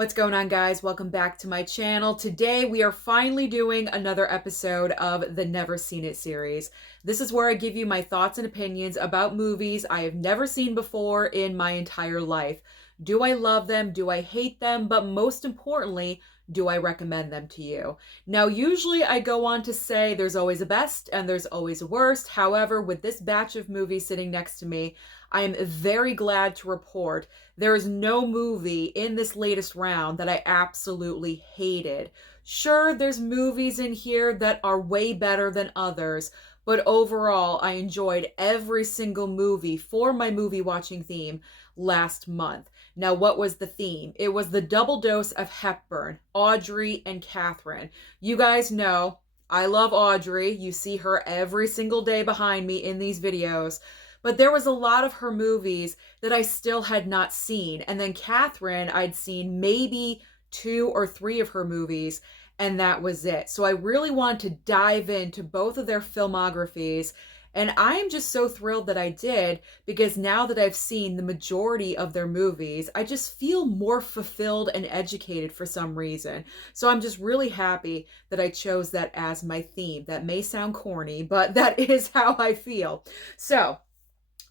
What's going on, guys? Welcome back to my channel. Today we are finally doing another episode of the Never Seen It series. This is where I give you my thoughts and opinions about movies I have never seen before in my entire life. Do I love them? Do I hate them? But most importantly, do I recommend them to you? Now, usually I go on to say there's always a best and there's always a worst. However, with this batch of movies sitting next to me, I am very glad to report there is no movie in this latest round that I absolutely hated. Sure, there's movies in here that are way better than others, but overall, I enjoyed every single movie for my movie watching theme last month. Now, what was the theme? It was the double dose of Hepburn, Audrey, and Katharine. You guys know I love Audrey. You see her every single day behind me in these videos. But there was a lot of her movies that I still had not seen. And then Katharine, I'd seen maybe 2 or 3 of her movies, and that was it. So I really wanted to dive into both of their filmographies. And I am just so thrilled that I did, because now that I've seen the majority of their movies, I just feel more fulfilled and educated for some reason. So I'm just really happy that I chose that as my theme. That may sound corny, but that is how I feel. So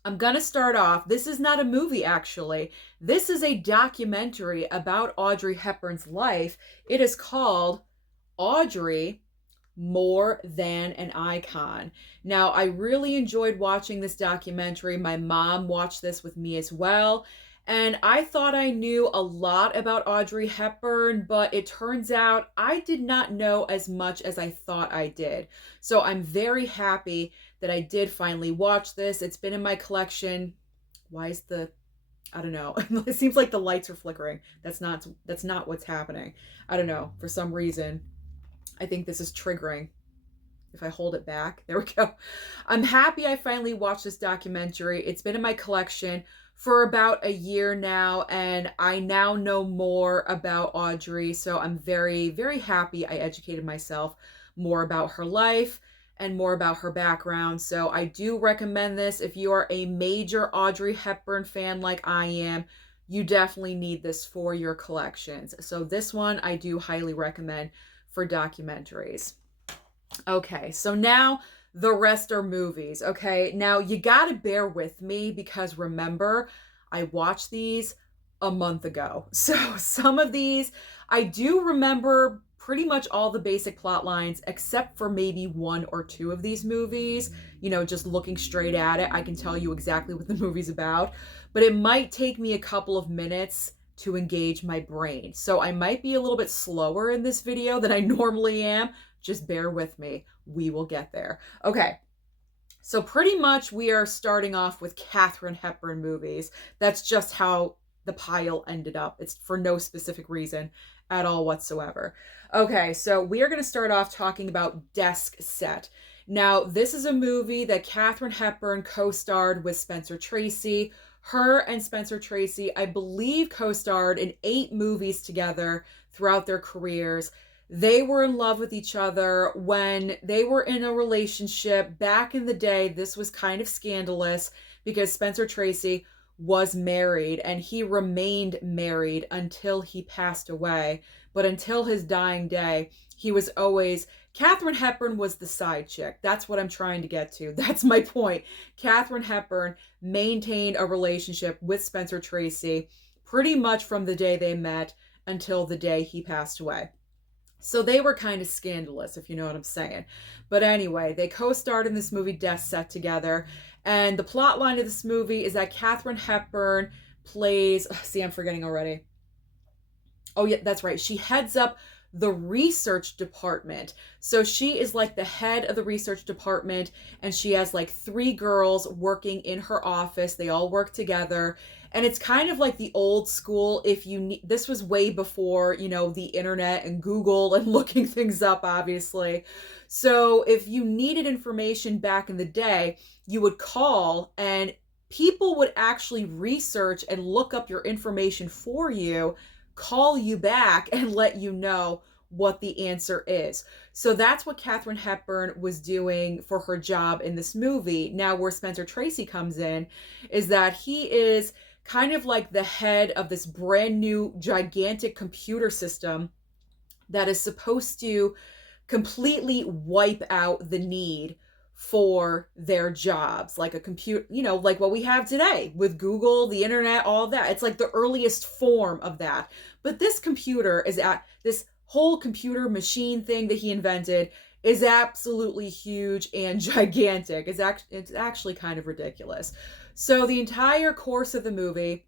I'm going to start off. This is not a movie, actually. This is a documentary about Audrey Hepburn's life. It is called Audrey, More Than an Icon. Now, I really enjoyed watching this documentary. My mom watched this with me as well. And I thought I knew a lot about Audrey Hepburn, but it turns out I did not know as much as I thought I did. So I'm very happy that I did finally watch this. It's been in my collection. Why is I don't know. It seems like the lights are flickering. That's not what's happening. I don't know. For some reason, I think this is triggering. If I hold it back, there we go. I'm happy I finally watched this documentary. It's been in my collection for about a year now, and I now know more about Audrey. So I'm very, very happy I educated myself more about her life and more about her background. So I do recommend this. If you are a major Audrey Hepburn fan like I am, you definitely need this for your collections. So this one I do highly recommend for documentaries. Okay, so now the rest are movies, okay? Now you gotta bear with me, because remember, I watched these a month ago. So some of these, I do remember pretty much all the basic plot lines, except for maybe 1 or 2 of these movies. You know, just looking straight at it, I can tell you exactly what the movie's about. But it might take me a couple of minutes to engage my brain. So I might be a little bit slower in this video than I normally am. Just bear with me. We will get there. Okay. So pretty much we are starting off with Katharine Hepburn movies. That's just how the pile ended up. It's for no specific reason at all whatsoever. Okay, so we are going to start off talking about Desk Set. Now, this is a movie that Katharine Hepburn co-starred with Spencer Tracy. Her and Spencer Tracy, I believe, co-starred in 8 movies together throughout their careers. They were in love with each other when they were in a relationship. Back in the day, this was kind of scandalous because Spencer Tracy was married, and he remained married until he passed away. But until his dying day, he was always... Katharine Hepburn was the side chick. That's what I'm trying to get to. That's my point. Katharine Hepburn maintained a relationship with Spencer Tracy pretty much from the day they met until the day he passed away. So they were kind of scandalous, if you know what I'm saying. But anyway, they co-starred in this movie Desk Set together. And the plot line of this movie is that Katharine Hepburn plays... see, I'm forgetting already. Oh, yeah, that's right. She heads up the research department. So she is like the head of the research department, and she has like 3 girls working in her office. They all work together. And it's kind of like the old school, if you need, this was way before, you know, the internet and Google and looking things up, obviously. So if you needed information back in the day, you would call, and people would actually research and look up your information for you, call you back, and let you know what the answer is. So that's what Katharine Hepburn was doing for her job in this movie. Now, where Spencer Tracy comes in is that he is kind of like the head of this brand new gigantic computer system that is supposed to completely wipe out the need for their jobs, like a computer, like what we have today with Google, the internet, all that. It's like the earliest form of that. But this computer is at this whole computer machine thing that he invented is absolutely huge and gigantic. It's actually kind of ridiculous. So the entire course of the movie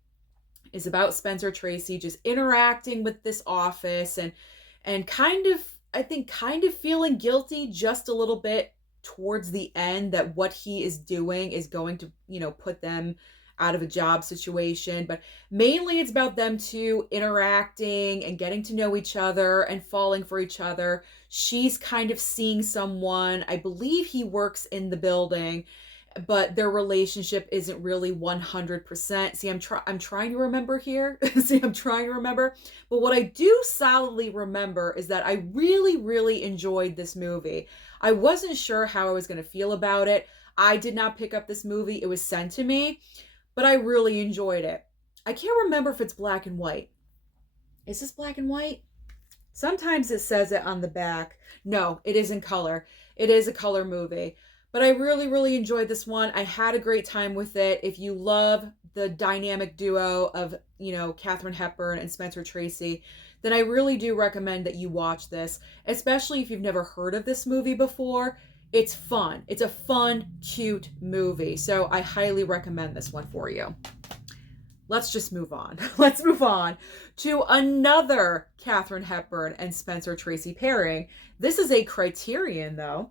is about Spencer Tracy just interacting with this office and kind of, I think, kind of feeling guilty just a little bit towards the end that what he is doing is going to, put them out of a job situation. But mainly it's about them two interacting and getting to know each other and falling for each other. She's kind of seeing someone, I believe he works in the building, but their relationship isn't really 100%. See, I'm trying to remember here. I'm trying to remember. But what I do solidly remember is that I really, really enjoyed this movie. I wasn't sure how I was going to feel about it. I did not pick up this movie. It was sent to me, but I really enjoyed it. I can't remember if it's black and white. Is this black and white? Sometimes it says it on the back. No, it is in color. It is a color movie. But I really, really enjoyed this one. I had a great time with it. If you love the dynamic duo of, Katharine Hepburn and Spencer Tracy, then I really do recommend that you watch this, especially if you've never heard of this movie before. It's fun. It's a fun, cute movie. So I highly recommend this one for you. Let's just move on. Let's move on to another Katharine Hepburn and Spencer Tracy pairing. This is a Criterion, though.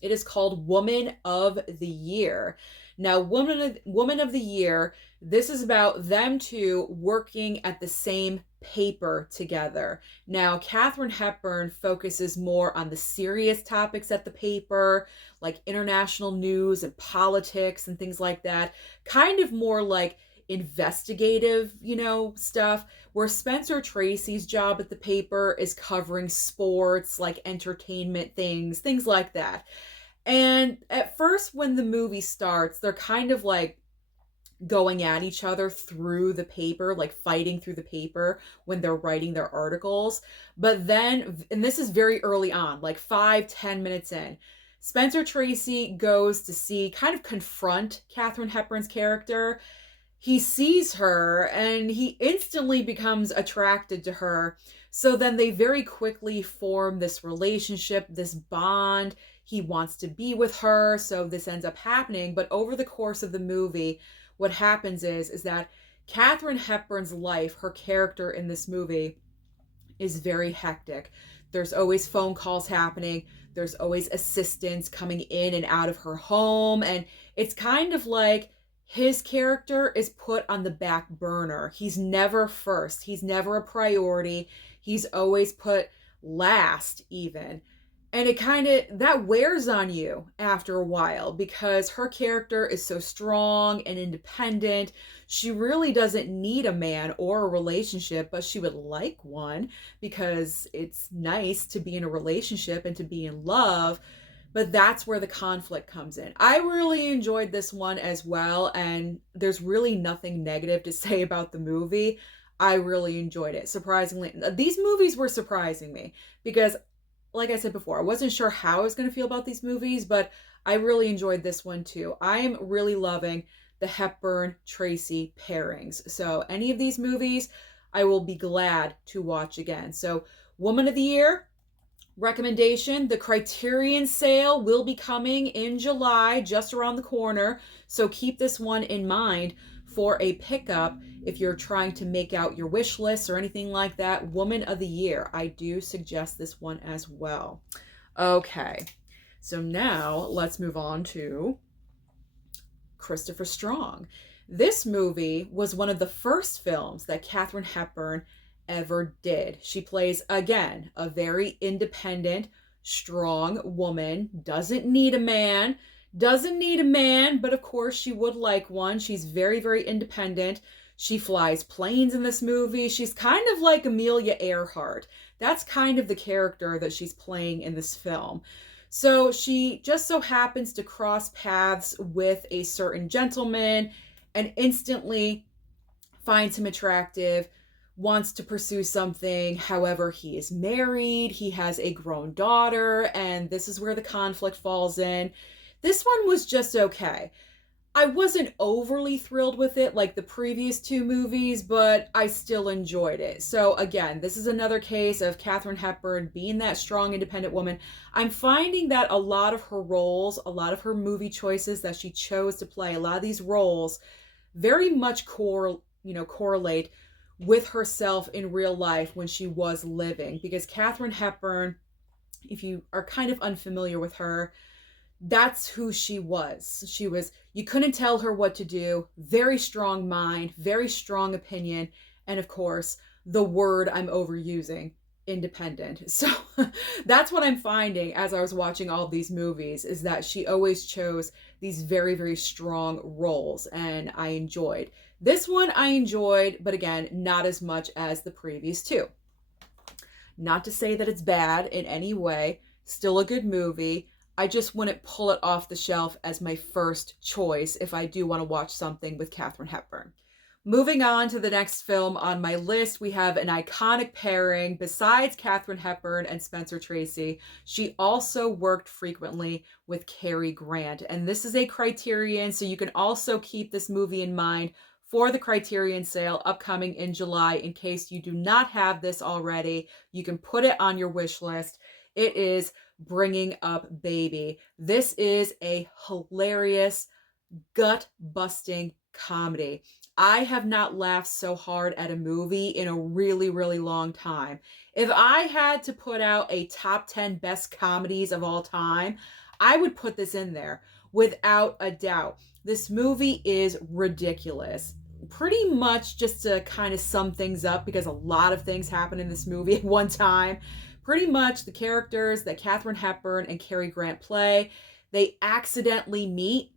It is called Woman of the Year. Now, Woman of the Year, this is about them two working at the same paper together. Now, Katharine Hepburn focuses more on the serious topics at the paper, like international news and politics and things like that. Kind of more like investigative, stuff, where Spencer Tracy's job at the paper is covering sports, like entertainment things like that. And at first, when the movie starts, they're kind of like going at each other through the paper, like fighting through the paper when they're writing their articles. But then, and this is very early on, like 5-10 minutes in, Spencer Tracy goes to kind of confront Katharine Hepburn's character. He sees her and he instantly becomes attracted to her. So then they very quickly form this relationship, this bond. He wants to be with her, so this ends up happening. But over the course of the movie, what happens is that Katharine Hepburn's life, her character in this movie, is very hectic. There's always phone calls happening. There's always assistants coming in and out of her home. And it's kind of like his character is put on the back burner. He's never first. He's never a priority. He's always put last, even. And it that wears on you after a while because her character is so strong and independent. She really doesn't need a man or a relationship, but she would like one because it's nice to be in a relationship and to be in love. But that's where the conflict comes in. I really enjoyed this one as well, and there's really nothing negative to say about the movie. I really enjoyed it. Surprisingly, these movies were surprising me because, like I said before, I wasn't sure how I was going to feel about these movies, but I really enjoyed this one too. I am really loving the Hepburn-Tracy pairings. So any of these movies, I will be glad to watch again. So Woman of the Year, recommendation, the Criterion sale will be coming in July, just around the corner. So keep this one in mind for a pickup if you're trying to make out your wish list or anything like that. Woman of the Year, I do suggest this one as well. Okay, so now let's move on to Christopher Strong. This movie was one of the first films that Katharine Hepburn ever did. She plays, again, a very independent, strong woman, doesn't need a man, but of course she would like one. She's very, very independent. She flies planes in this movie. She's kind of like Amelia Earhart. That's kind of the character that she's playing in this film. So she just so happens to cross paths with a certain gentleman and instantly finds him attractive, wants to pursue something. However, he is married, he has a grown daughter, and this is where the conflict falls in. This one was just okay. I wasn't overly thrilled with it like the previous two movies, but I still enjoyed it. So again, this is another case of Katharine Hepburn being that strong, independent woman. I'm finding that a lot of her roles, a lot of her movie choices that she chose to play, a lot of these roles very much correlate with herself in real life when she was living. Because Katharine Hepburn, if you are kind of unfamiliar with her, that's who she was. You couldn't tell her what to do. Very strong mind, very strong opinion, and of course, the word I'm overusing, independent. So that's what I'm finding as I was watching all of these movies, is that she always chose these very, very strong roles, and I enjoyed. This one I enjoyed, but again, not as much as the previous two. Not to say that it's bad in any way, still a good movie. I just wouldn't pull it off the shelf as my first choice if I do want to watch something with Katharine Hepburn. Moving on to the next film on my list, we have an iconic pairing. Besides Katharine Hepburn and Spencer Tracy, she also worked frequently with Cary Grant. And this is a Criterion, so you can also keep this movie in mind for the Criterion sale upcoming in July. In case you do not have this already, you can put it on your wish list. It is Bringing Up Baby. This is a hilarious, gut-busting comedy. I have not laughed so hard at a movie in a really, really long time. If I had to put out a top 10 best comedies of all time, I would put this in there without a doubt. This movie is ridiculous. Pretty much, just to kind of sum things up, because a lot of things happen in this movie at one time. Pretty much the characters that Katharine Hepburn and Cary Grant play, they accidentally meet,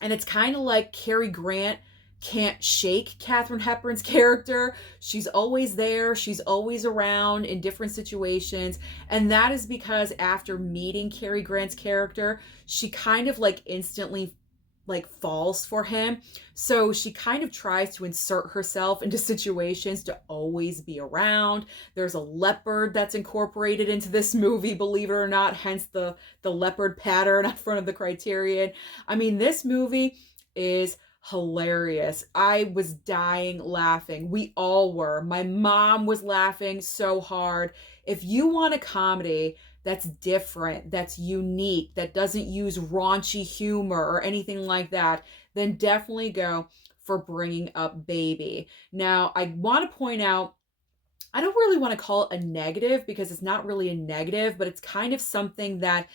and it's kind of like Cary Grant can't shake Katharine Hepburn's character. She's always there, she's always around in different situations, and that is because after meeting Cary Grant's character, she kind of like instantly falls for him. So she kind of tries to insert herself into situations to always be around. There's a leopard that's incorporated into this movie, believe it or not, hence the leopard pattern on front of the Criterion. I mean, this movie is hilarious. I was dying laughing. We all were. My mom was laughing so hard. If you want a comedy that's different, that's unique, that doesn't use raunchy humor or anything like that, then definitely go for Bringing Up Baby. Now, I want to point out, I don't really want to call it a negative because it's not really a negative, but it's kind of something that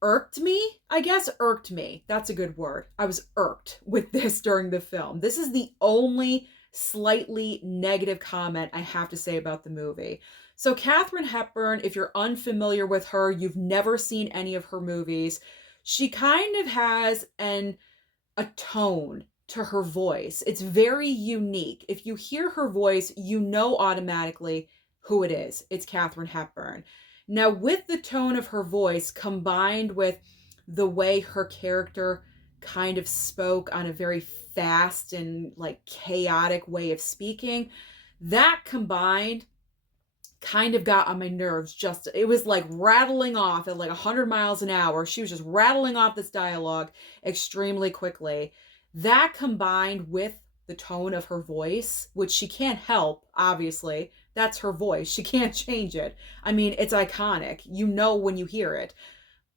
irked me, I guess. Irked me. That's a good word. I was irked with this during the film. This is the only slightly negative comment I have to say about the movie. So Katharine Hepburn, if you're unfamiliar with her, you've never seen any of her movies, she kind of has a tone to her voice. It's very unique. If you hear her voice, you know automatically who it is. It's Katharine Hepburn. Now, with the tone of her voice combined with the way her character kind of spoke on a very fast and chaotic way of speaking, that combined kind of got on my nerves. It was like rattling off at 100 miles an hour. She was just rattling off this dialogue extremely quickly. That combined with the tone of her voice, which she can't help, obviously. That's her voice. She can't change it. I mean, it's iconic. You know when you hear it.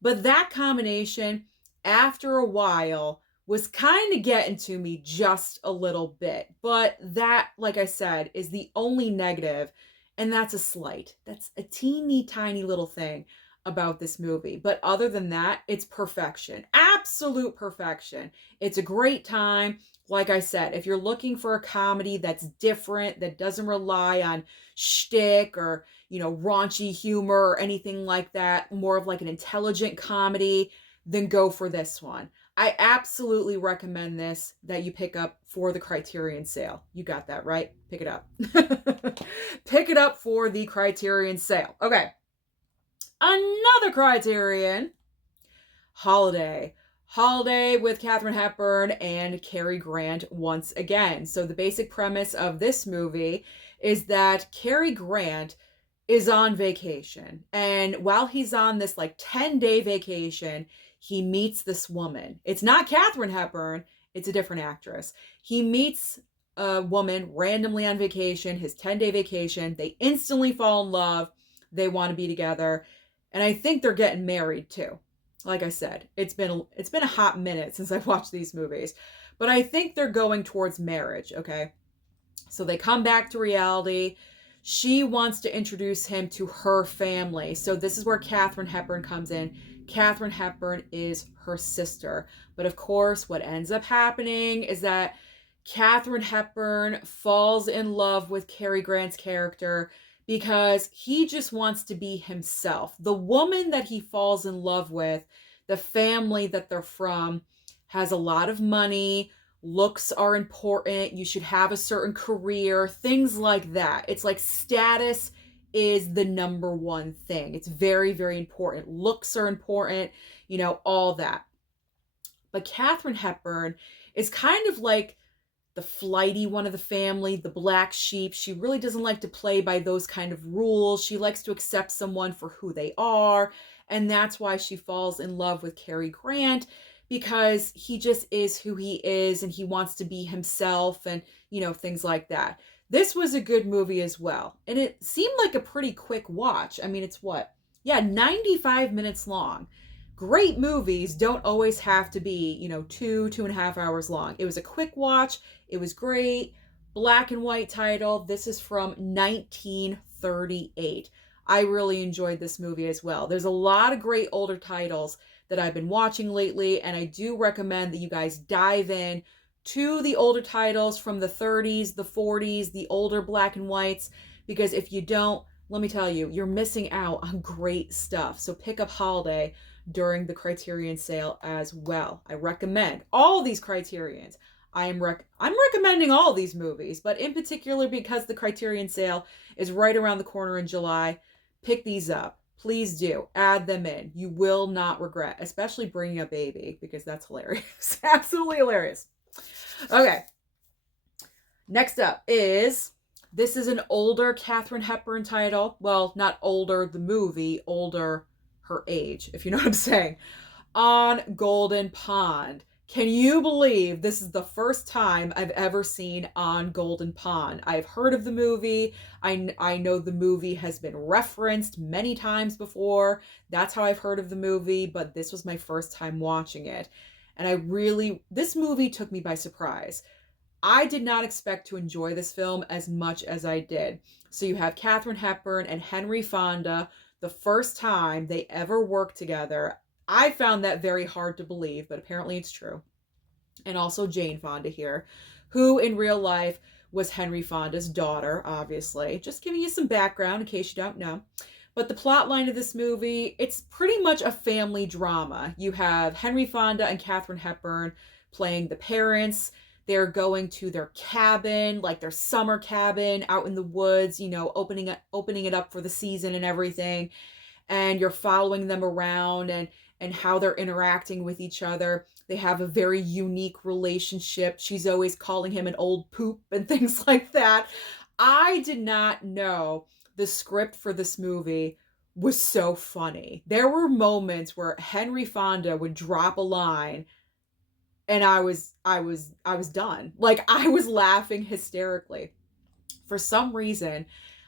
But that combination, after a while, was kind of getting to me just a little bit. But that, like I said, is the only negative. And that's a slight. That's a teeny tiny little thing about this movie. But other than that, it's perfection. Absolute perfection. It's a great time. Like I said, if you're looking for a comedy that's different, that doesn't rely on shtick or, raunchy humor or anything like that, more of like an intelligent comedy, then go for this one. I absolutely recommend this, that you pick up for the Criterion sale. You got that, right? Pick it up. Pick it up for the Criterion sale. Okay. Another Criterion. Holiday. Holiday with Katharine Hepburn and Cary Grant once again. So the basic premise of this movie is that Cary Grant is on vacation. And while he's on this like 10-day vacation, he meets this woman. It's not Katharine Hepburn, it's a different actress. He meets a woman randomly on vacation, his 10-day vacation. They instantly fall in love. They want to be together. And I think they're getting married too. Like I said, it's been a hot minute since I've watched these movies. But I think they're going towards marriage, okay? So they come back to reality. She wants to introduce him to her family. So this is where Katharine Hepburn comes in. Katharine Hepburn is her sister. But of course, what ends up happening is that Katharine Hepburn falls in love with Cary Grant's character because he just wants to be himself. The woman that he falls in love with, the family that they're from, has a lot of money. Looks are important. You should have a certain career, things like that. It's like status is the number one thing. It's very, very important. Looks are important, all that. But Katharine Hepburn is kind of like the flighty one of the family, the black sheep. She really doesn't like to play by those kind of rules. She likes to accept someone for who they are. And that's why she falls in love with Cary Grant, because he just is who he is and he wants to be himself and, things like that. This was a good movie as well. And it seemed like a pretty quick watch. I mean, it's what? Yeah, 95 minutes long. Great movies don't always have to be, 2.5 hours long. It was a quick watch. It was great. Black and white title. This is from 1938. I really enjoyed this movie as well. There's a lot of great older titles that I've been watching lately, and I do recommend that you guys dive in to the older titles from the 30s, the 40s, the older black and whites, because if you don't, let me tell you, you're missing out on great stuff. So pick up Holiday during the Criterion sale as well. I recommend all these Criterions. I'm recommending all these movies, but in particular because the Criterion sale is right around the corner in July, pick these up. Please do. Add them in. You will not regret, especially bringing a baby, because that's hilarious. Absolutely hilarious. Okay. Next up is, this is an older Katharine Hepburn title. Well, not older the movie, older her age, if you know what I'm saying. On Golden Pond. Can you believe this is the first time I've ever seen On Golden Pond? I've heard of the movie. I know the movie has been referenced many times before. That's how I've heard of the movie, but this was my first time watching it. And this movie took me by surprise. I did not expect to enjoy this film as much as I did. So you have Katharine Hepburn and Henry Fonda, the first time they ever worked together. I found that very hard to believe, but apparently it's true. And also Jane Fonda here, who in real life was Henry Fonda's daughter, obviously. Just giving you some background in case you don't know. But the plot line of this movie, it's pretty much a family drama. You have Henry Fonda and Katharine Hepburn playing the parents. They're going to their cabin, like their summer cabin out in the woods, opening it up for the season and everything. And you're following them around and how they're interacting with each other. They have a very unique relationship. She's always calling him an old poop and things like that. I did not know the script for this movie was so funny. There were moments where Henry Fonda would drop a line and I was done. Like, I was laughing hysterically. For some reason,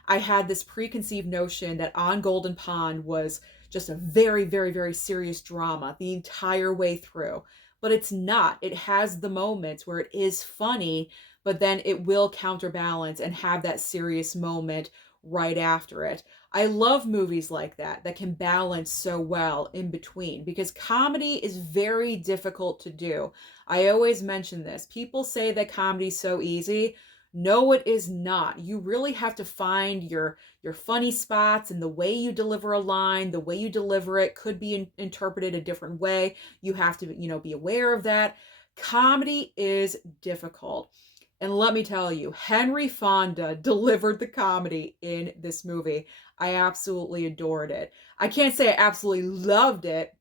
I had this preconceived notion that On Golden Pond was just a very, very, very serious drama the entire way through. But it's not. It has the moments where it is funny, but then it will counterbalance and have that serious moment right after it. I love movies like that can balance so well in between, because comedy is very difficult to do. I always mention this. People say that comedy is so easy. No, it is not. You really have to find your funny spots, and the way you deliver a line, the way you deliver it could be interpreted a different way. You have to, be aware of that. Comedy is difficult. And let me tell you, Henry Fonda delivered the comedy in this movie. I absolutely adored it. I can't say I absolutely loved it,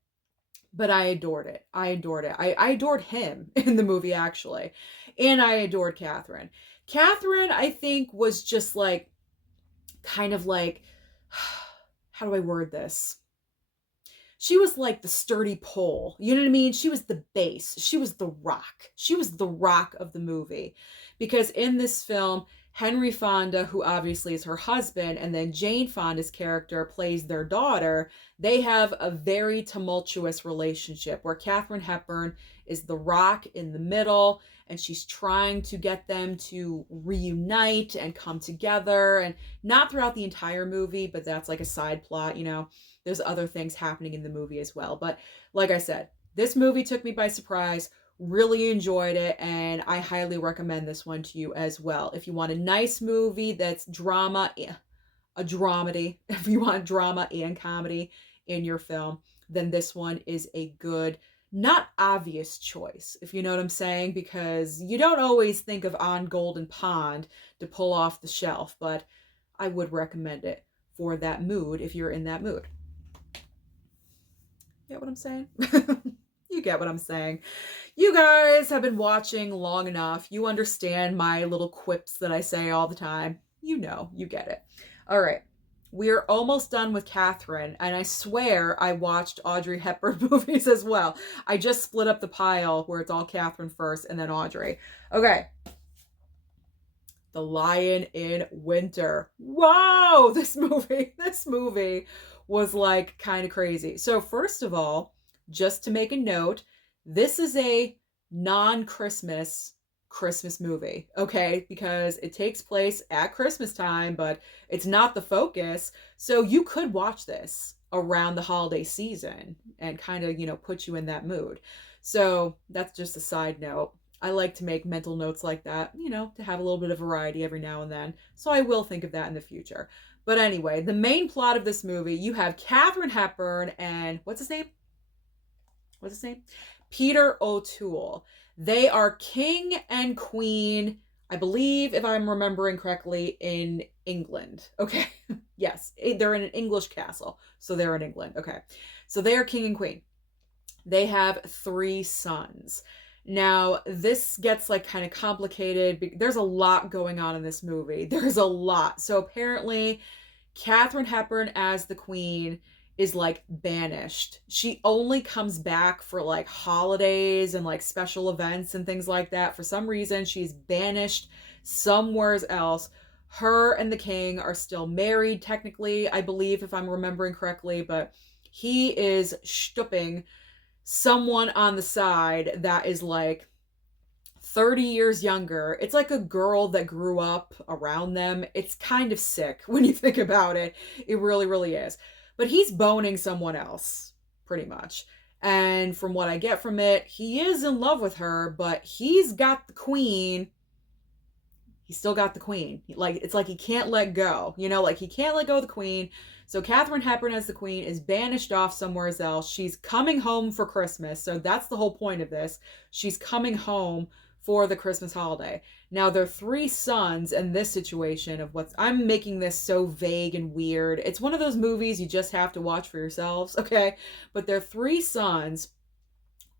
but I adored it. I adored it. I adored him in the movie, actually. And I adored Katharine. Katharine, I think, was just like, kind of like, how do I word this? She was like the sturdy pole. You know what I mean? She was the base. She was the rock. She was the rock of the movie. Because in this film, Henry Fonda, who obviously is her husband, and then Jane Fonda's character plays their daughter, they have a very tumultuous relationship where Katharine Hepburn is the rock in the middle, and she's trying to get them to reunite and come together. And not throughout the entire movie, but that's like a side plot, you know. There's other things happening in the movie as well. But like I said, this movie took me by surprise. Really enjoyed it, and I highly recommend this one to you as well. If you want a nice movie that's drama, a dramedy, if you want drama and comedy in your film, then this one is a good, not obvious choice, if you know what I'm saying, because you don't always think of On Golden Pond to pull off the shelf, but I would recommend it for that mood if you're in that mood. Get what I'm saying? You get what I'm saying. You guys have been watching long enough. You understand my little quips that I say all the time. You know, you get it. All right. We're almost done with Katharine, and I swear I watched Audrey Hepburn movies as well. I just split up the pile where it's all Katharine first and then Audrey. Okay. The Lion in Winter. Whoa, this movie was like kind of crazy. So first of all, just to make a note, this is a non-Christmas movie, okay? Because it takes place at Christmas time, but it's not the focus. So you could watch this around the holiday season and kind of, you know, put you in that mood. So that's just a side note. I like to make mental notes like that, you know, to have a little bit of variety every now and then. So I will think of that in the future. But anyway, the main plot of this movie, you have Katharine Hepburn and what's his name? Peter O'Toole. They are king and queen, I believe, if I'm remembering correctly, in England. Okay. Yes, they're in an English castle. So they're in England. Okay. So they are king and queen. They have 3 sons. Now, this gets like kind of complicated. There's a lot going on in this movie. There's a lot. So apparently, Katharine Hepburn as the queen is like banished. She only comes back for like holidays and like special events and things like that. For some reason, she's banished somewhere else. Her and the king are still married, technically, I believe, if I'm remembering correctly, but he is stooping someone on the side that is like 30 years younger. It's like a girl that grew up around them. It's kind of sick when you think about it. It really, really is. But he's boning someone else, pretty much. And from what I get from it, he is in love with her, but he's got the queen. He's still got the queen. Like, it's like he can't let go. You know, like he can't let go of the queen. So Katharine Hepburn as the queen is banished off somewhere else. She's coming home for Christmas. So that's the whole point of this. She's coming home for the Christmas holiday. Now, there are 3 sons in this situation of what's... I'm making this so vague and weird. It's one of those movies you just have to watch for yourselves, okay? But their 3 sons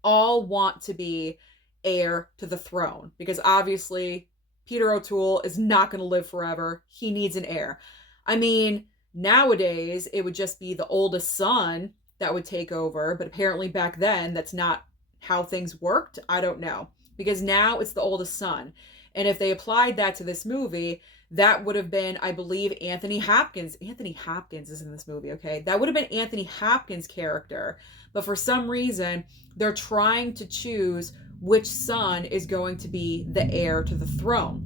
all want to be heir to the throne. Because obviously, Peter O'Toole is not going to live forever. He needs an heir. I mean, nowadays, it would just be the oldest son that would take over. But apparently back then, that's not how things worked. I don't know. Because now it's the oldest son. And if they applied that to this movie, that would have been, I believe, Anthony Hopkins. Anthony Hopkins is in this movie, okay? That would have been Anthony Hopkins' character. But for some reason, they're trying to choose which son is going to be the heir to the throne.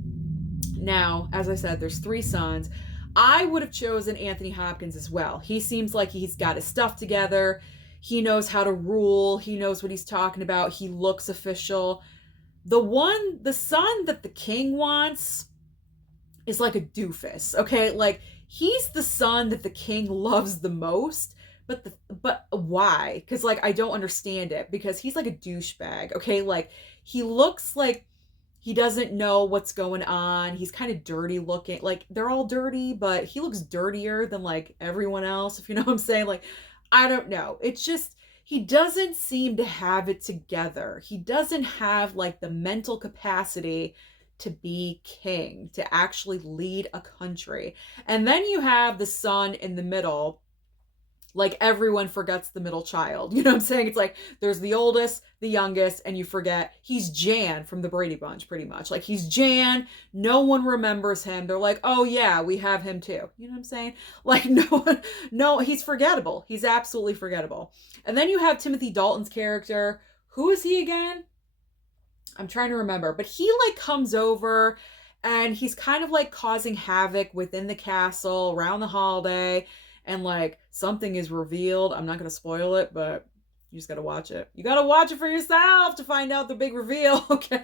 Now, as I said, there's 3 sons. I would have chosen Anthony Hopkins as well. He seems like he's got his stuff together. He knows how to rule. He knows what he's talking about. He looks official. The son that the king wants is like a doofus, okay? Like, he's the son that the king loves the most, but why? Because, like, I don't understand it, because he's like a douchebag, okay? Like, he looks like he doesn't know what's going on. He's kind of dirty looking. Like, they're all dirty, but he looks dirtier than, like, everyone else, if you know what I'm saying. Like, I don't know. It's just... he doesn't seem to have it together. He doesn't have like the mental capacity to be king, to actually lead a country. And then you have the son in the middle. Like everyone forgets the middle child. You know what I'm saying? It's like there's the oldest, the youngest, and you forget he's Jan from the Brady Bunch, pretty much. Like he's Jan. No one remembers him. They're like, oh yeah, we have him too. You know what I'm saying? Like no one, no, he's forgettable. He's absolutely forgettable. And then you have Timothy Dalton's character. Who is he again? I'm trying to remember. But he like comes over and he's kind of like causing havoc within the castle around the holiday, and like something is revealed. I'm not going to spoil it, but you just got to watch it. You got to watch it for yourself to find out the big reveal. Okay.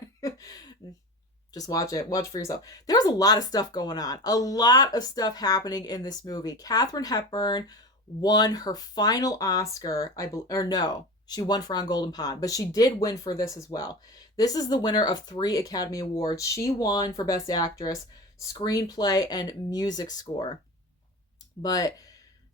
Just watch it. Watch for yourself. There's a lot of stuff going on. A lot of stuff happening in this movie. Katharine Hepburn won her final Oscar. Or no, she won for On Golden Pond, but she did win for this as well. This is the winner of 3 Academy Awards. She won for Best Actress, Screenplay, and Music Score. But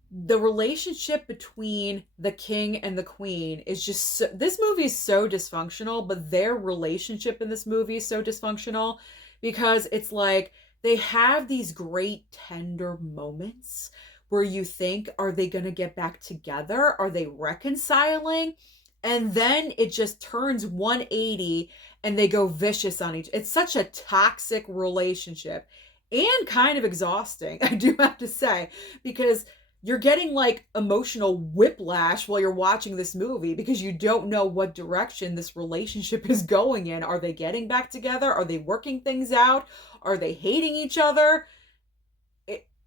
the relationship between the king and the queen is just so, this movie is so dysfunctional, but their relationship in this movie is so dysfunctional because it's like they have these great tender moments where you think, are they going to get back together? Are they reconciling? And then it just turns 180 and they go vicious on each. It's such a toxic relationship and kind of exhausting, I do have to say, because you're getting like emotional whiplash while you're watching this movie because you don't know what direction this relationship is going in. Are they getting back together? Are they working things out? Are they hating each other?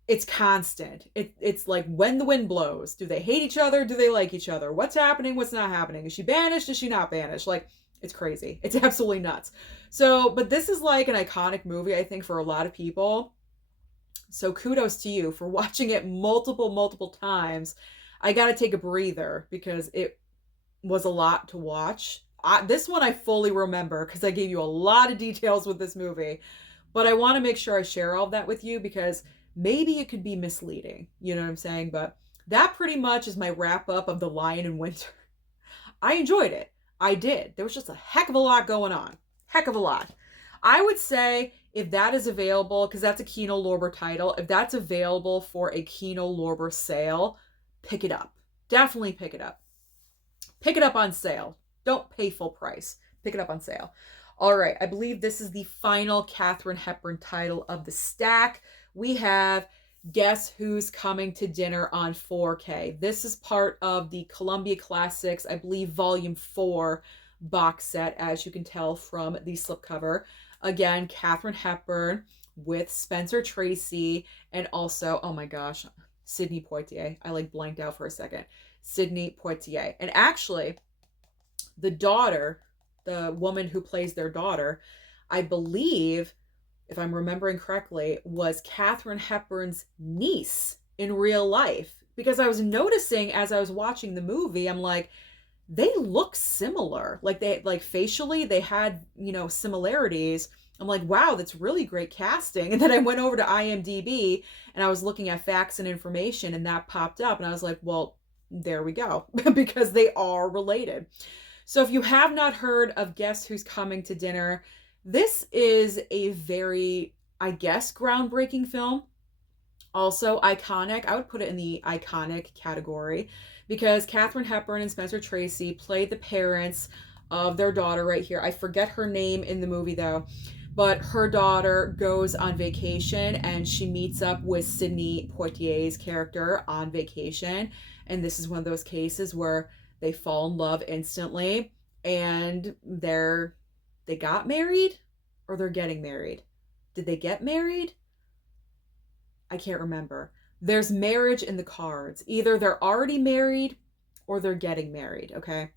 It's constant. It's like when the wind blows. Do they hate each other? Do they like each other? What's happening? What's not happening? Is she banished? Is she not banished? Like, it's crazy. It's absolutely nuts. So, but this is like an iconic movie, I think, for a lot of people. So kudos to you for watching it multiple times. I got to take a breather because it was a lot to watch. This one I fully remember because I gave you a lot of details with this movie. But I want to make sure I share all of that with you because maybe it could be misleading. You know what I'm saying? But that pretty much is my wrap up of The Lion in Winter. I enjoyed it. I did. There was just a heck of a lot going on. Heck of a lot. I would say if that is available, because that's a Kino Lorber title, if that's available for a Kino Lorber sale, pick it up. Definitely pick it up. Pick it up on sale. Don't pay full price. Pick it up on sale. All right, I believe this is the final Katharine Hepburn title of the stack. We have Guess Who's Coming to Dinner on 4K. This is part of the Columbia Classics, I believe, Volume 4 box set, as you can tell from the slipcover. Again, Katharine Hepburn with Spencer Tracy and also, oh my gosh, Sidney Poitier. I like blanked out for a second. Sidney Poitier. And actually, the daughter, the woman who plays their daughter, I believe, if I'm remembering correctly, was Katharine Hepburn's niece in real life. Because I was noticing as I was watching the movie, I'm like, they look similar. Like facially, they had, similarities. I'm like, wow, that's really great casting. And then I went over to IMDb and I was looking at facts and information and that popped up. And I was like, well, there we go. Because they are related. So if you have not heard of Guess Who's Coming to Dinner, this is a very, I guess, groundbreaking film. Also iconic. I would put it in the iconic category because Katharine Hepburn and Spencer Tracy play the parents of their daughter right here. I forget her name in the movie though, but her daughter goes on vacation and she meets up with Sidney Poitier's character on vacation. And this is one of those cases where they fall in love instantly and they got married or they're getting married. Did they get married? I can't remember. There's marriage in the cards. Either they're already married or they're getting married, okay?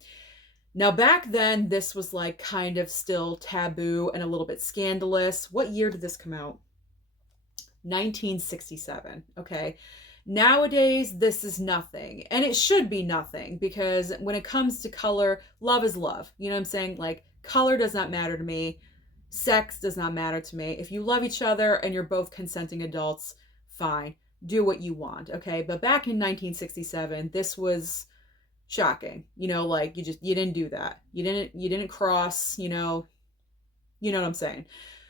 Now back then, this was like kind of still taboo and a little bit scandalous. What year did this come out? 1967, okay? Nowadays, this is nothing. And it should be nothing because when it comes to color, love is love. You know what I'm saying? Like, color does not matter to me. Sex does not matter to me. If you love each other and you're both consenting adults, fine. Do what you want, okay? But back in 1967, this was shocking. You know, like you didn't do that. You didn't cross, you know what I'm saying.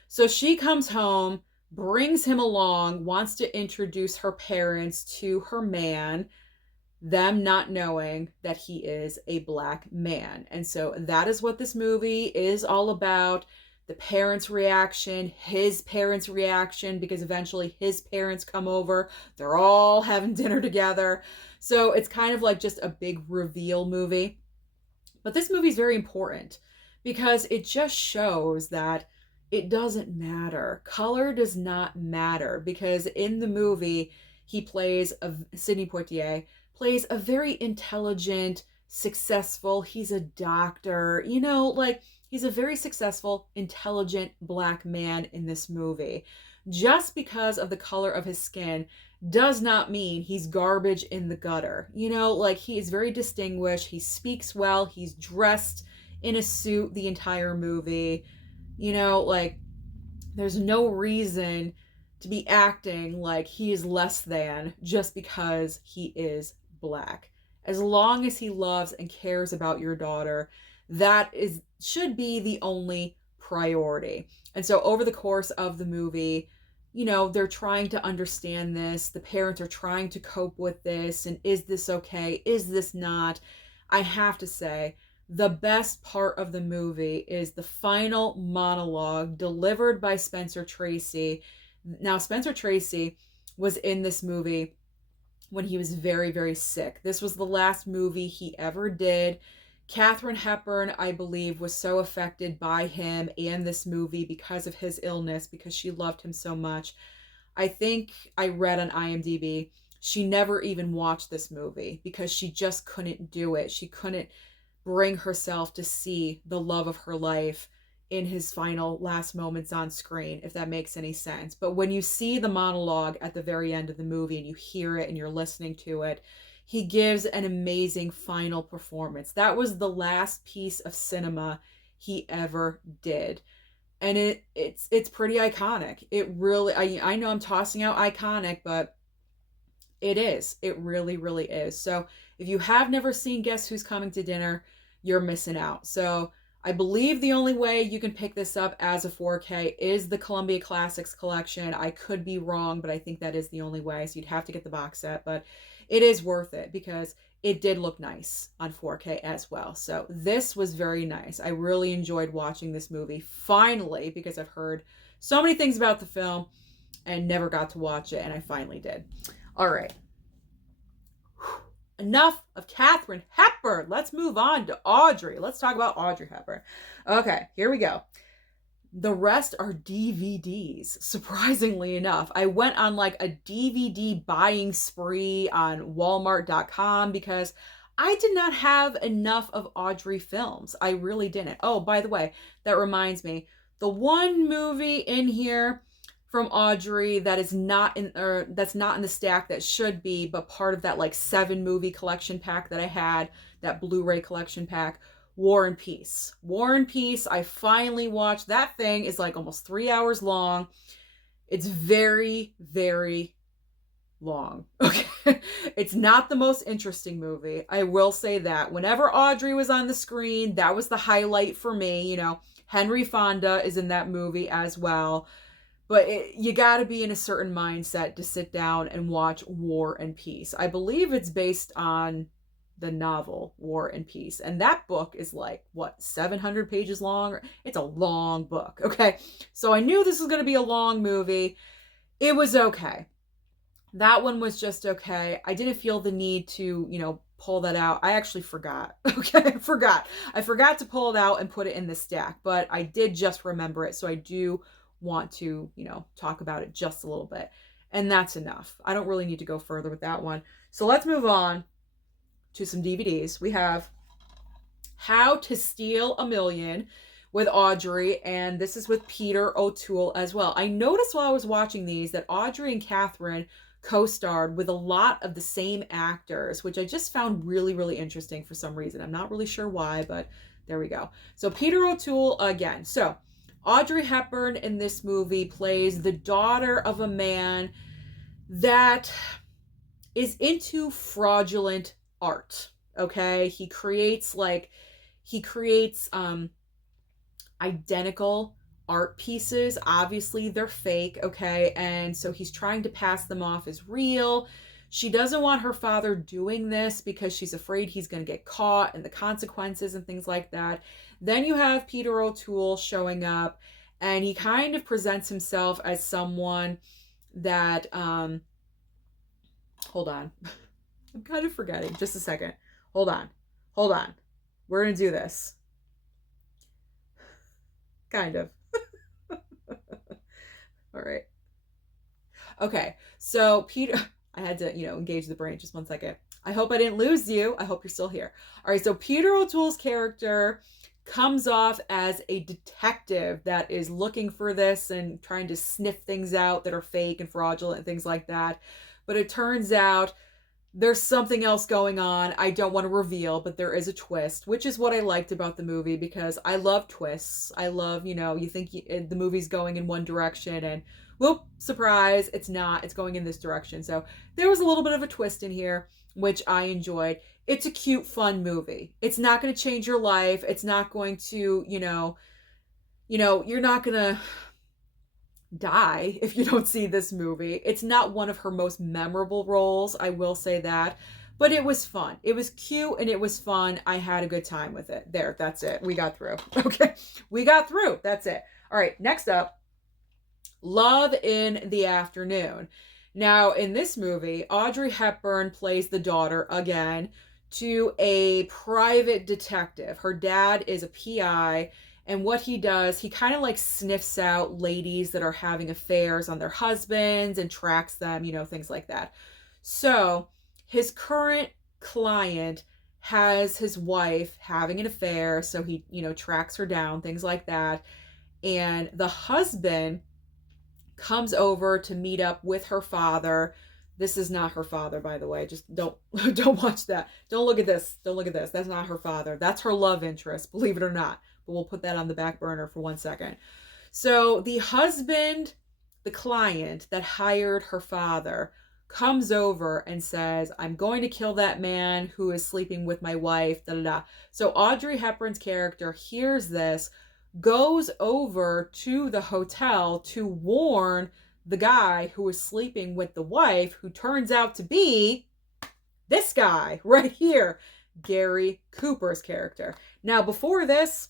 So she comes home, brings him along, wants to introduce her parents to her man, them not knowing that he is a black man. And so that is what this movie is all about. The parents' reaction, his parents' reaction, because eventually his parents come over. They're all having dinner together. So it's kind of like just a big reveal movie. But this movie is very important because it just shows that it doesn't matter. Color does not matter, because in the movie, Sidney Poitier plays a very intelligent, successful, he's a doctor, like he's a very successful, intelligent black man in this movie. Just because of the color of his skin does not mean he's garbage in the gutter. Like he is very distinguished. He speaks well. He's dressed in a suit the entire movie. Like there's no reason to be acting like he is less than just because he is black. As long as he loves and cares about your daughter, should be the only priority. And so over the course of the movie, they're trying to understand this. The parents are trying to cope with this. And is this okay? Is this not? I have to say, the best part of the movie is the final monologue delivered by Spencer Tracy. Now, Spencer Tracy was in this movie when he was very, very sick. This was the last movie he ever did. Katharine Hepburn, I believe, was so affected by him and this movie because of his illness, because she loved him so much. I think I read on IMDb, she never even watched this movie because she just couldn't do it. She couldn't bring herself to see the love of her life in his final last moments on screen, if that makes any sense. But when you see the monologue at the very end of the movie and you hear it and you're listening to it, he gives an amazing final performance. That was the last piece of cinema he ever did. And it's pretty iconic. It really, I know I'm tossing out iconic, but it is. It really, really is. So if you have never seen Guess Who's Coming to Dinner, you're missing out. So I believe the only way you can pick this up as a 4K is the Columbia Classics collection. I could be wrong, but I think that is the only way. So you'd have to get the box set, but it is worth it because it did look nice on 4K as well. So this was very nice. I really enjoyed watching this movie finally, because I've heard so many things about the film and never got to watch it, and I finally did. All right. Enough of Katharine Hepburn. Let's move on to Audrey. Let's talk about Audrey Hepburn. Okay, here we go. The rest are DVDs, surprisingly enough. I went on like a DVD buying spree on Walmart.com because I did not have enough of Audrey films. I really didn't. Oh, by the way, that reminds me. The one movie in here from Audrey that is not in, or that's not in the stack that should be, but part of that like 7 movie collection pack that I had, that Blu-ray collection pack, War and Peace. War and Peace, I finally watched. That thing is like almost 3 hours long. It's very, very long. Okay. It's not the most interesting movie. I will say that. Whenever Audrey was on the screen, that was the highlight for me. Henry Fonda is in that movie as well. But you got to be in a certain mindset to sit down and watch War and Peace. I believe it's based on the novel War and Peace. And that book is like, 700 pages long? It's a long book, okay? So I knew this was going to be a long movie. It was okay. That one was just okay. I didn't feel the need to, pull that out. I actually forgot. Okay, I forgot to pull it out and put it in the stack. But I did just remember it. So I do want to, talk about it just a little bit. And that's enough. I don't really need to go further with that one. So let's move on to some DVDs. We have How to Steal a Million with Audrey, and this is with Peter O'Toole as well. I noticed while I was watching these that Audrey and Katharine co-starred with a lot of the same actors, which I just found really, really interesting for some reason. I'm not really sure why, but there we go. So Peter O'Toole again. So Audrey Hepburn in this movie plays the daughter of a man that is into fraudulent art. Okay? He creates identical art pieces. Obviously, they're fake, okay? And so he's trying to pass them off as real. She doesn't want her father doing this because she's afraid he's going to get caught and the consequences and things like that. Then you have Peter O'Toole showing up, and he kind of presents himself as someone that hold on. I'm kind of forgetting. Just a second. Hold on. Hold on. We're going to do this. Kind of. All right. Okay. So Peter, I had to, engage the brain just one second. I hope I didn't lose you. I hope you're still here. All right. So Peter O'Toole's character comes off as a detective that is looking for this and trying to sniff things out that are fake and fraudulent and things like that. But it turns out there's something else going on. I don't want to reveal, but there is a twist, which is what I liked about the movie, because I love twists. I love, you think the movie's going in one direction and whoop, surprise, it's not. It's going in this direction. So there was a little bit of a twist in here, which I enjoyed. It's a cute, fun movie. It's not going to change your life. It's not going to, you're not going to die if you don't see this movie. It's not one of her most memorable roles, I will say that, but it was fun. It was cute and it was fun. I had a good time with it. There, that's it. We got through. Okay, we got through. That's it. All right, next up, Love in the Afternoon. Now, in this movie, Audrey Hepburn plays the daughter again to a private detective. Her dad is a PI, and what he does, he kind of like sniffs out ladies that are having affairs on their husbands and tracks them, things like that. So his current client has his wife having an affair, so he, tracks her down, things like that. And the husband comes over to meet up with her father. This is not her father, by the way. Just don't watch that. Don't look at this. Don't look at this. That's not her father. That's her love interest, believe it or not. But we'll put that on the back burner for 1 second. So the husband, the client that hired her father, comes over and says, I'm going to kill that man who is sleeping with my wife, da da da. So Audrey Hepburn's character hears this, goes over to the hotel to warn the guy who is sleeping with the wife, who turns out to be this guy right here, Gary Cooper's character. Now, before this,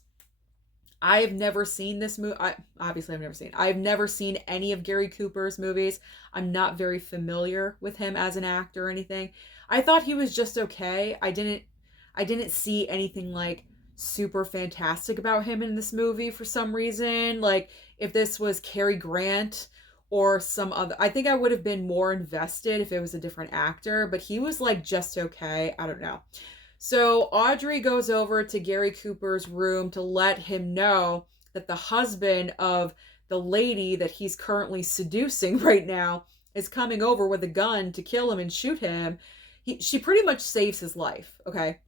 I've never seen this movie. I've never seen any of Gary Cooper's movies. I'm not very familiar with him as an actor or anything. I thought he was just okay. I didn't see anything like super fantastic about him in this movie for some reason. Like, if this was Cary Grant or some other, I think I would have been more invested if it was a different actor, but he was like just okay. I don't know. So Audrey goes over to Gary Cooper's room to let him know that the husband of the lady that he's currently seducing right now is coming over with a gun to kill him and shoot him. She pretty much saves his life, okay?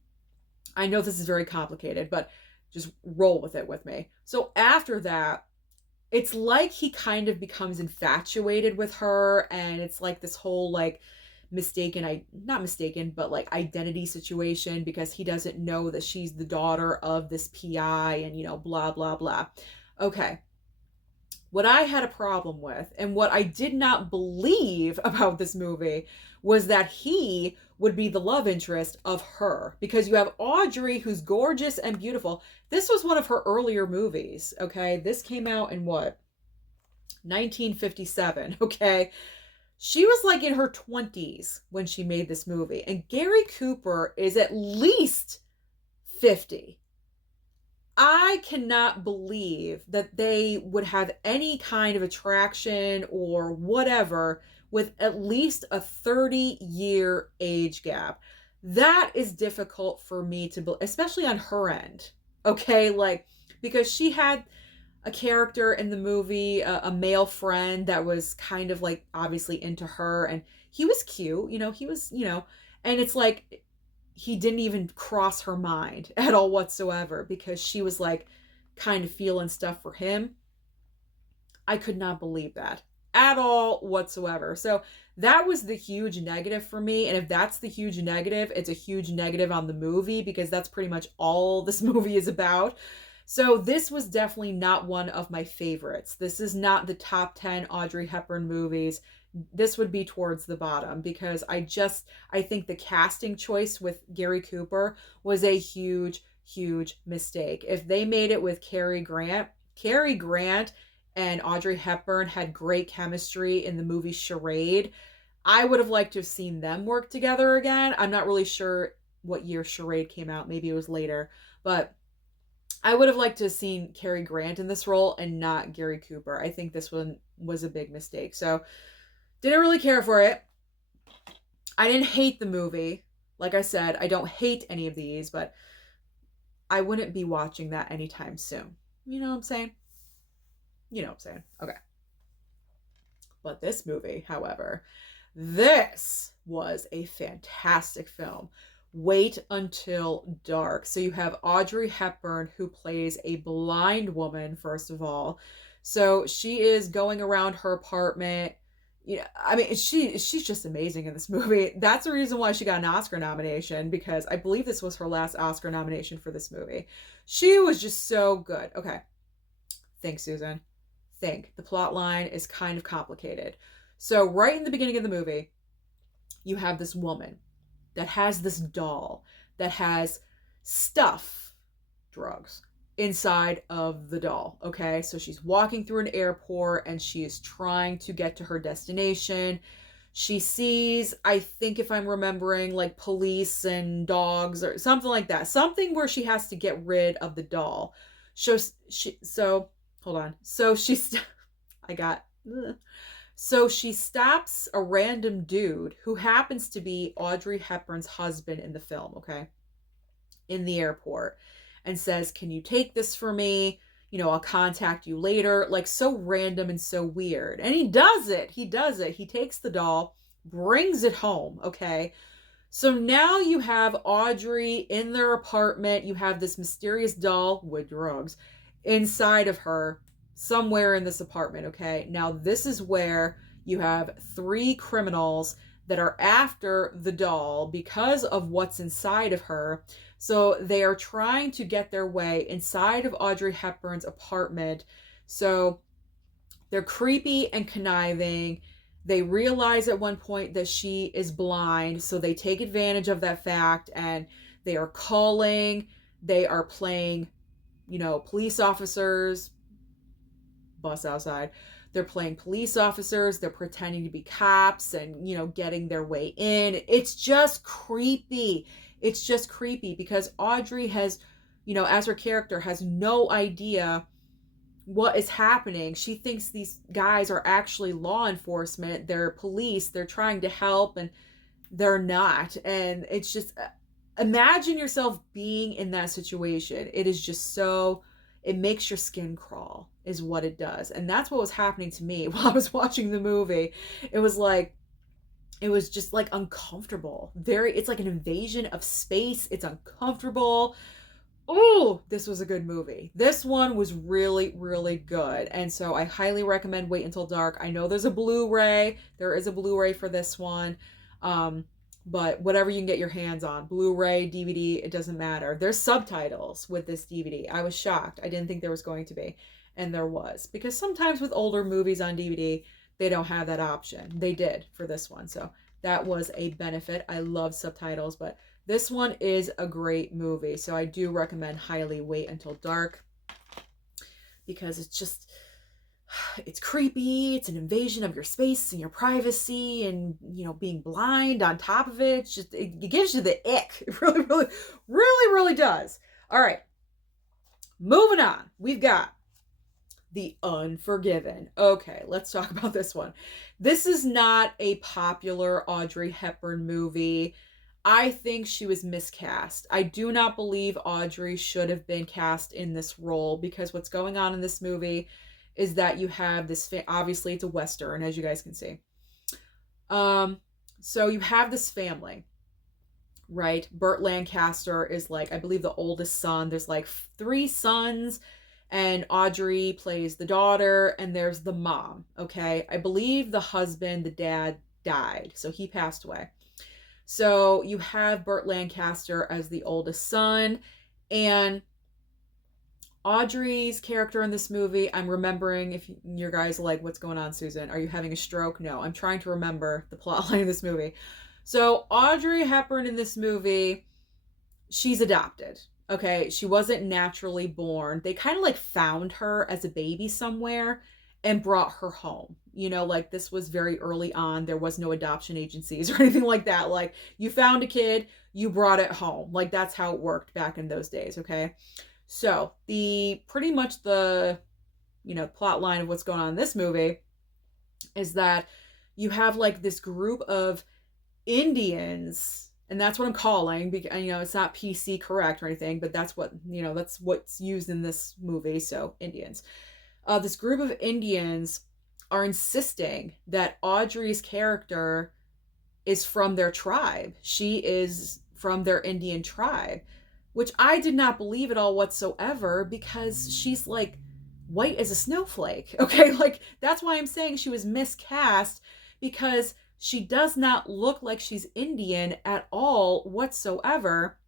I know this is very complicated, but just roll with it with me. So after that, it's like he kind of becomes infatuated with her, and it's like this whole like not mistaken, but like identity situation, because he doesn't know that she's the daughter of this PI and, blah, blah, blah. Okay. What I had a problem with, and what I did not believe about this movie, was that he would be the love interest of her, because you have Audrey, who's gorgeous and beautiful. This was one of her earlier movies, okay? This came out in what? 1957, okay? She was like in her 20s when she made this movie, and Gary Cooper is at least 50. I cannot believe that they would have any kind of attraction or whatever with at least a 30-year age gap. That is difficult for me to believe, especially on her end, okay? Like, because she had a character in the movie, a male friend that was kind of like obviously into her, and he was cute, he was, and it's like he didn't even cross her mind at all whatsoever, because she was like kind of feeling stuff for him. I could not believe that at all whatsoever. So that was the huge negative for me. And if that's the huge negative, it's a huge negative on the movie, because that's pretty much all this movie is about. So this was definitely not one of my favorites. This is not the top 10 Audrey Hepburn movies. This would be towards the bottom, because I think the casting choice with Gary Cooper was a huge, huge mistake. If they made it with Cary Grant and Audrey Hepburn had great chemistry in the movie Charade, I would have liked to have seen them work together again. I'm not really sure what year Charade came out. Maybe it was later. But I would have liked to have seen Cary Grant in this role and not Gary Cooper. I think this one was a big mistake. So, didn't really care for it. I didn't hate the movie. Like I said, I don't hate any of these, but I wouldn't be watching that anytime soon. You know what I'm saying? You know what I'm saying. Okay. But this movie, however, this was a fantastic film. Wait Until Dark. So you have Audrey Hepburn, who plays a blind woman, first of all. So she is going around her apartment. You know, I mean, she's just amazing in this movie. That's the reason why she got an Oscar nomination, because I believe this was her last Oscar nomination for this movie. She was just so good. Okay. Think, Susan. Think. The plot line is kind of complicated. So right in the beginning of the movie, you have this woman that has this doll that has stuff, drugs, inside of the doll. Okay, so she's walking through an airport and she is trying to get to her destination. She sees, I think if I'm remembering, like police and dogs or something like that. Something where she has to get rid of the doll. So hold on. So she stops a random dude who happens to be Audrey Hepburn's husband in the film, okay, in the airport, and says, "Can you take this for me? You know, I'll contact you later." Like, so random and so weird. And he does it. He takes the doll, brings it home, okay? So now you have Audrey in their apartment. You have this mysterious doll with drugs inside of her, somewhere in this apartment, okay? Now, this is where you have 3 criminals that are after the doll because of what's inside of her. So they are trying to get their way inside of Audrey Hepburn's apartment. So they're creepy and conniving. They realize at one point that she is blind, so they take advantage of that fact, and they are playing, you know, police officers, bus outside. They're playing police officers. They're pretending to be cops and, you know, getting their way in. It's just creepy. It's just creepy because Audrey has, you know, as her character, has no idea what is happening. She thinks these guys are actually law enforcement. They're police. They're trying to help, and they're not. And it's just, imagine yourself being in that situation. It is just so, it makes your skin crawl, is what it does. And that's what was happening to me while I was watching the movie. It was just like uncomfortable. It's like an invasion of space. It's uncomfortable. Oh, this was a good movie. This one was really, really good. And so I highly recommend Wait Until Dark. I know there's a Blu-ray. There is a Blu-ray for this one. But whatever you can get your hands on, Blu-ray, DVD, it doesn't matter. There's subtitles with this DVD. I was shocked. I didn't think there was going to be. And there was. Because sometimes with older movies on DVD, they don't have that option. They did for this one. So that was a benefit. I love subtitles, but this one is a great movie. So I do recommend highly Wait Until Dark, because it's just, it's creepy. It's an invasion of your space and your privacy, and, you know, being blind on top of it. It's just, it gives you the ick. It really, really, really, really does. All right. Moving on. We've got The Unforgiven. Okay, let's talk about this one. This is not a popular Audrey Hepburn movie. I think she was miscast. I do not believe Audrey should have been cast in this role, because what's going on in this movie is that you have this, obviously it's a Western, as you guys can see. So you have this family, right? Burt Lancaster is like, I believe, the oldest son. There's like 3 sons, And Audrey plays the daughter, and there's the mom, okay? I believe the husband, the dad, died, so he passed away. So you have Burt Lancaster as the oldest son, and Audrey's character in this movie, I'm remembering, if your guys are like, what's going on, Susan? Are you having a stroke? No, I'm trying to remember the plot line of this movie. So Audrey Hepburn in this movie, she's adopted. Okay, she wasn't naturally born. They kind of like found her as a baby somewhere and brought her home. You know, like this was very early on. There was no adoption agencies or anything like that. Like you found a kid, you brought it home. Like that's how it worked back in those days, okay? So, the pretty much the plot line of what's going on in this movie is that you have like this group of Indians, and that's what I'm calling, because it's not PC correct or anything, but that's what's used in this movie. So Indians, this group of Indians are insisting that Audrey's character is from their tribe. She is from their Indian tribe, which I did not believe at all whatsoever, because she's like white as a snowflake. Okay, like that's why I'm saying she was miscast, because she does not look like she's Indian at all whatsoever.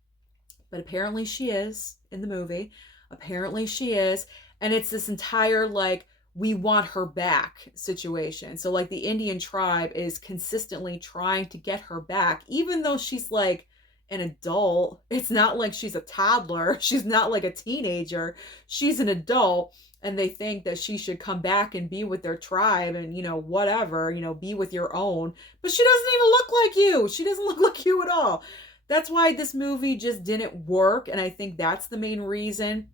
But apparently she is in the movie. Apparently she is. And it's this entire like, we want her back situation. So like the Indian tribe is consistently trying to get her back, even though she's like an adult. It's not like she's a toddler. She's not like a teenager. She's an adult, and they think that she should come back and be with their tribe and, whatever, be with your own. But she doesn't even look like you. She doesn't look like you at all. That's why this movie just didn't work. And I think that's the main reason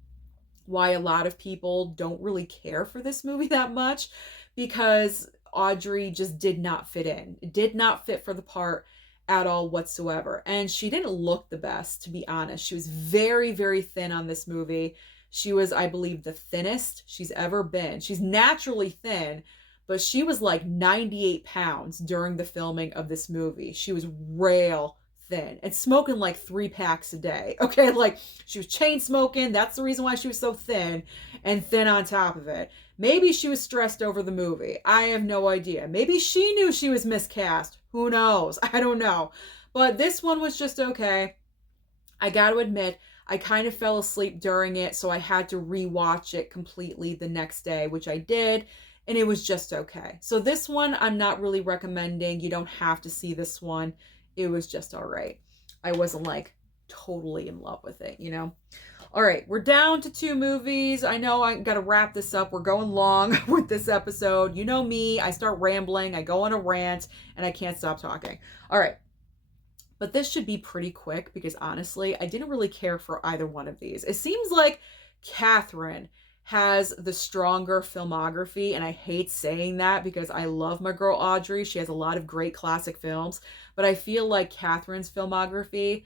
why a lot of people don't really care for this movie that much, because Audrey just did not fit in. It did not fit for the part at all whatsoever. And she didn't look the best, to be honest. She was very, very thin on this movie. She was, I believe, the thinnest she's ever been. She's naturally thin, but she was like 98 pounds during the filming of this movie. She was rail thin and smoking like 3 packs a day. Okay, like she was chain smoking. That's the reason why she was so thin, and thin on top of it. Maybe she was stressed over the movie. I have no idea. Maybe she knew she was miscast. Who knows? I don't know. But this one was just okay. I got to admit, I kind of fell asleep during it, so I had to rewatch it completely the next day, which I did, and it was just okay. So this one, I'm not really recommending. You don't have to see this one. It was just all right. I wasn't like totally in love with it, All right, we're down to 2 movies. I know I got to wrap this up. We're going long with this episode. You know me, I start rambling, I go on a rant, and I can't stop talking. All right. But this should be pretty quick, because honestly, I didn't really care for either one of these. It seems like Katharine has the stronger filmography, and I hate saying that because I love my girl Audrey. She has a lot of great classic films, but I feel like Katharine's filmography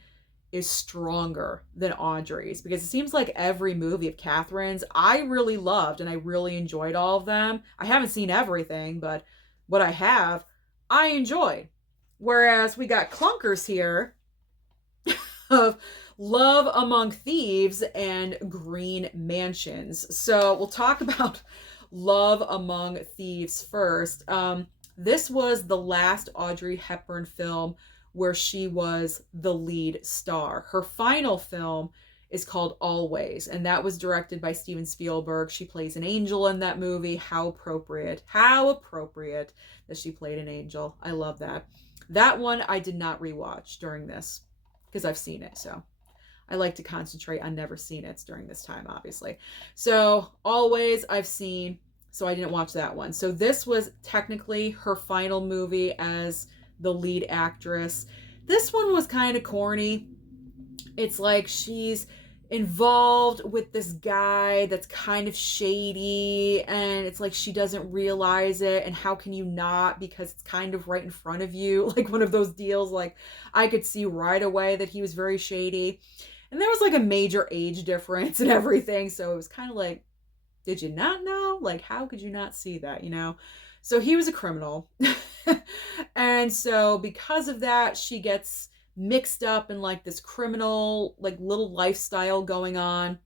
is stronger than Audrey's, because it seems like every movie of Katharine's I really loved, and I really enjoyed all of them. I haven't seen everything, but what I have, I enjoyed. Whereas we got clunkers here of Love Among Thieves and Green Mansions. So we'll talk about Love Among Thieves first. This was the last Audrey Hepburn film where she was the lead star. Her final film is called Always, and that was directed by Steven Spielberg. She plays an angel in that movie. How appropriate. How appropriate that she played an angel. I love that. That one I did not rewatch during this, because I've seen it, so I like to concentrate on never seen it during this time, obviously. So Always I've seen, so I didn't watch that one. So this was technically her final movie as the lead actress. This one was kind of corny. It's like she's involved with this guy that's kind of shady, and it's like she doesn't realize it, and how can you not, because it's kind of right in front of you, like one of those deals. Like I could see right away that he was very shady, and there was like a major age difference and everything, so it was kind of like, did you not know? Like, how could you not see that, So he was a criminal. And so because of that, she gets mixed up in like this criminal, like little lifestyle going on.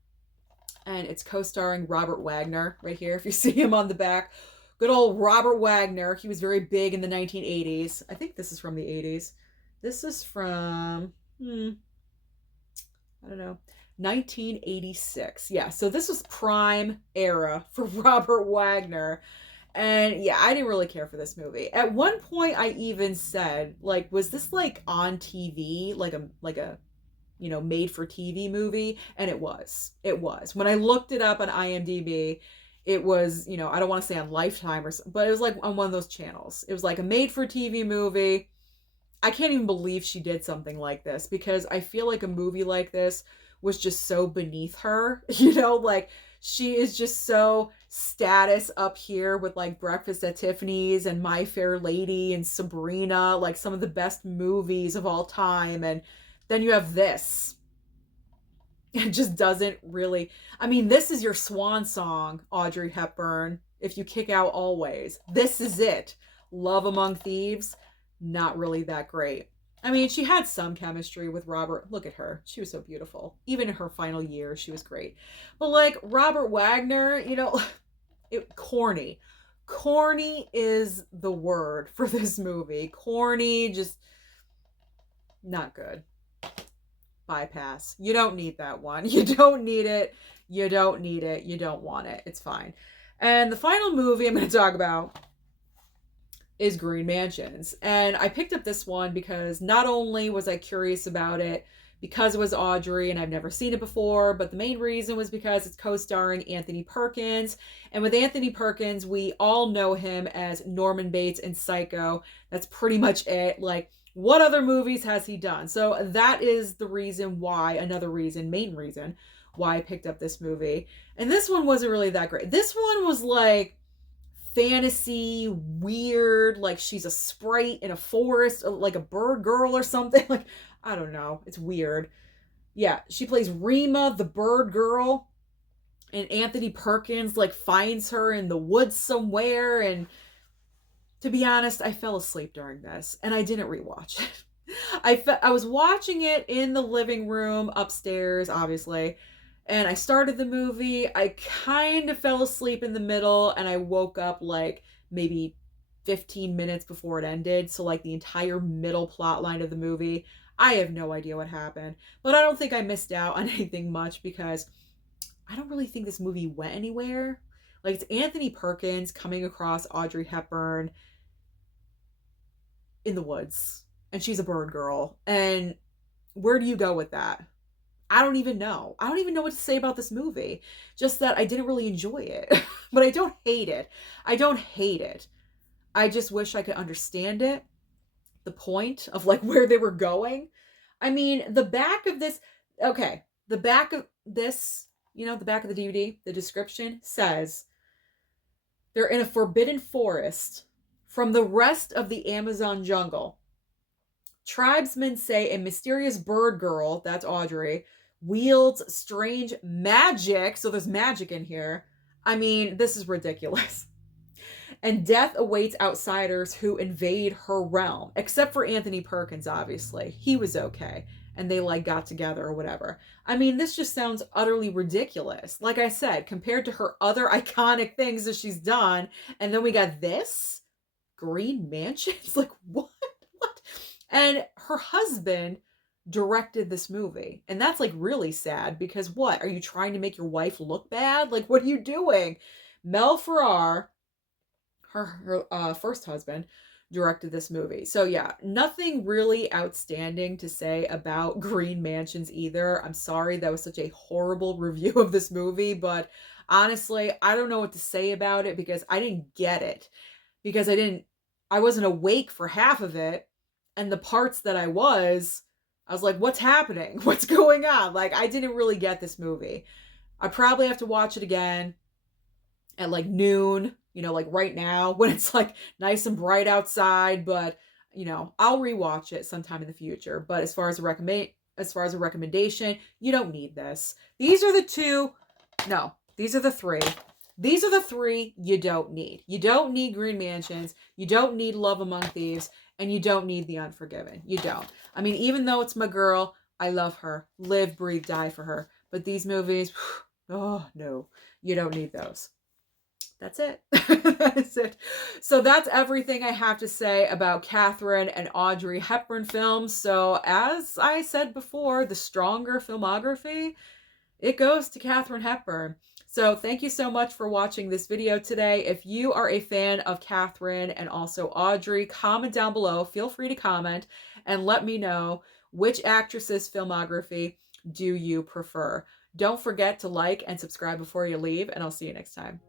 And it's co-starring Robert Wagner right here, if you see him on the back. Good old Robert Wagner. He was very big in the 1980s. I think this is from the 80s. This is from, I don't know, 1986. Yeah, so this was prime era for Robert Wagner. And yeah, I didn't really care for this movie. At one point I even said, like, was this like on TV, like a made for TV movie? And it was. It was. When I looked it up on IMDb, it was, I don't want to say on Lifetime but it was like on one of those channels. It was like a made for TV movie. I can't even believe she did something like this, because I feel like a movie like this was just so beneath her. Like, she is just so status up here with like Breakfast at Tiffany's and My Fair Lady and Sabrina, like some of the best movies of all time. And then you have this. It just doesn't really. I mean, this is your swan song, Audrey Hepburn. If you kick out Always, this is it. Love Among Thieves, not really that great. I mean, she had some chemistry with Robert. Look at her. She was so beautiful. Even in her final years, she was great. But like Robert Wagner, corny. Corny is the word for this movie. Corny, just not good. Bypass. You don't need that one. You don't need it. You don't need it. You don't want it. It's fine. And the final movie I'm going to talk about is Green Mansions. And I picked up this one because not only was I curious about it because it was Audrey and I've never seen it before, but the main reason was because it's co-starring Anthony Perkins. And with Anthony Perkins, we all know him as Norman Bates in Psycho. That's pretty much it. Like, what other movies has he done? So that is the reason why, main reason why I picked up this movie. And this one wasn't really that great. This one was like fantasy, weird, like she's a sprite in a forest, like a bird girl or something. Like, I don't know. It's weird. Yeah, she plays Rima, the bird girl. And Anthony Perkins like finds her in the woods somewhere, and to be honest, I fell asleep during this, and I didn't rewatch it. I was watching it in the living room upstairs, obviously, and I started the movie. I kind of fell asleep in the middle, and I woke up like maybe 15 minutes before it ended. So like the entire middle plot line of the movie, I have no idea what happened. But I don't think I missed out on anything much, because I don't really think this movie went anywhere. Like, it's Anthony Perkins coming across Audrey Hepburn in the woods, and she's a bird girl. And where do you go with that? I don't even know. I don't even know what to say about this movie. Just that I didn't really enjoy it. But I don't hate it. I don't hate it. I just wish I could understand it. The point of like where they were going. I mean, the back of this, okay, the back of this, the back of the DVD, the description says they're in a forbidden forest from the rest of the Amazon jungle. Tribesmen say a mysterious bird girl, that's Audrey, wields strange magic. So there's magic in here. I mean, this is ridiculous. And death awaits outsiders who invade her realm. Except for Anthony Perkins, obviously. He was okay. And they like got together or whatever. I mean, this just sounds utterly ridiculous. Like I said, compared to her other iconic things that she's done. And then we got this? Green Mansions? Like, what? And her husband directed this movie. And that's like really sad, because what? Are you trying to make your wife look bad? Like, what are you doing? Mel Ferrer, her first husband, directed this movie. So yeah, nothing really outstanding to say about Green Mansions either. I'm sorry that was such a horrible review of this movie, but honestly, I don't know what to say about it, because I didn't get it. Because I wasn't awake for half of it. And the parts that I was like, what's happening? What's going on? Like, I didn't really get this movie. I probably have to watch it again at like noon, like right now when it's like nice and bright outside. But, I'll rewatch it sometime in the future. But as far as a recommendation, you don't need this. These are the three. These are the three you don't need. You don't need Green Mansions. You don't need Love Among Thieves. And you don't need The Unforgiven. You don't. I mean, even though it's my girl, I love her. Live, breathe, die for her. But these movies, Oh, no, you don't need those. That's it. That's it. So that's everything I have to say about Katharine and Audrey Hepburn films. So as I said before, the stronger filmography, it goes to Katharine Hepburn. So thank you so much for watching this video today. If you are a fan of Katharine and also Audrey, comment down below. Feel free to comment and let me know which actress's filmography do you prefer. Don't forget to like and subscribe before you leave, and I'll see you next time.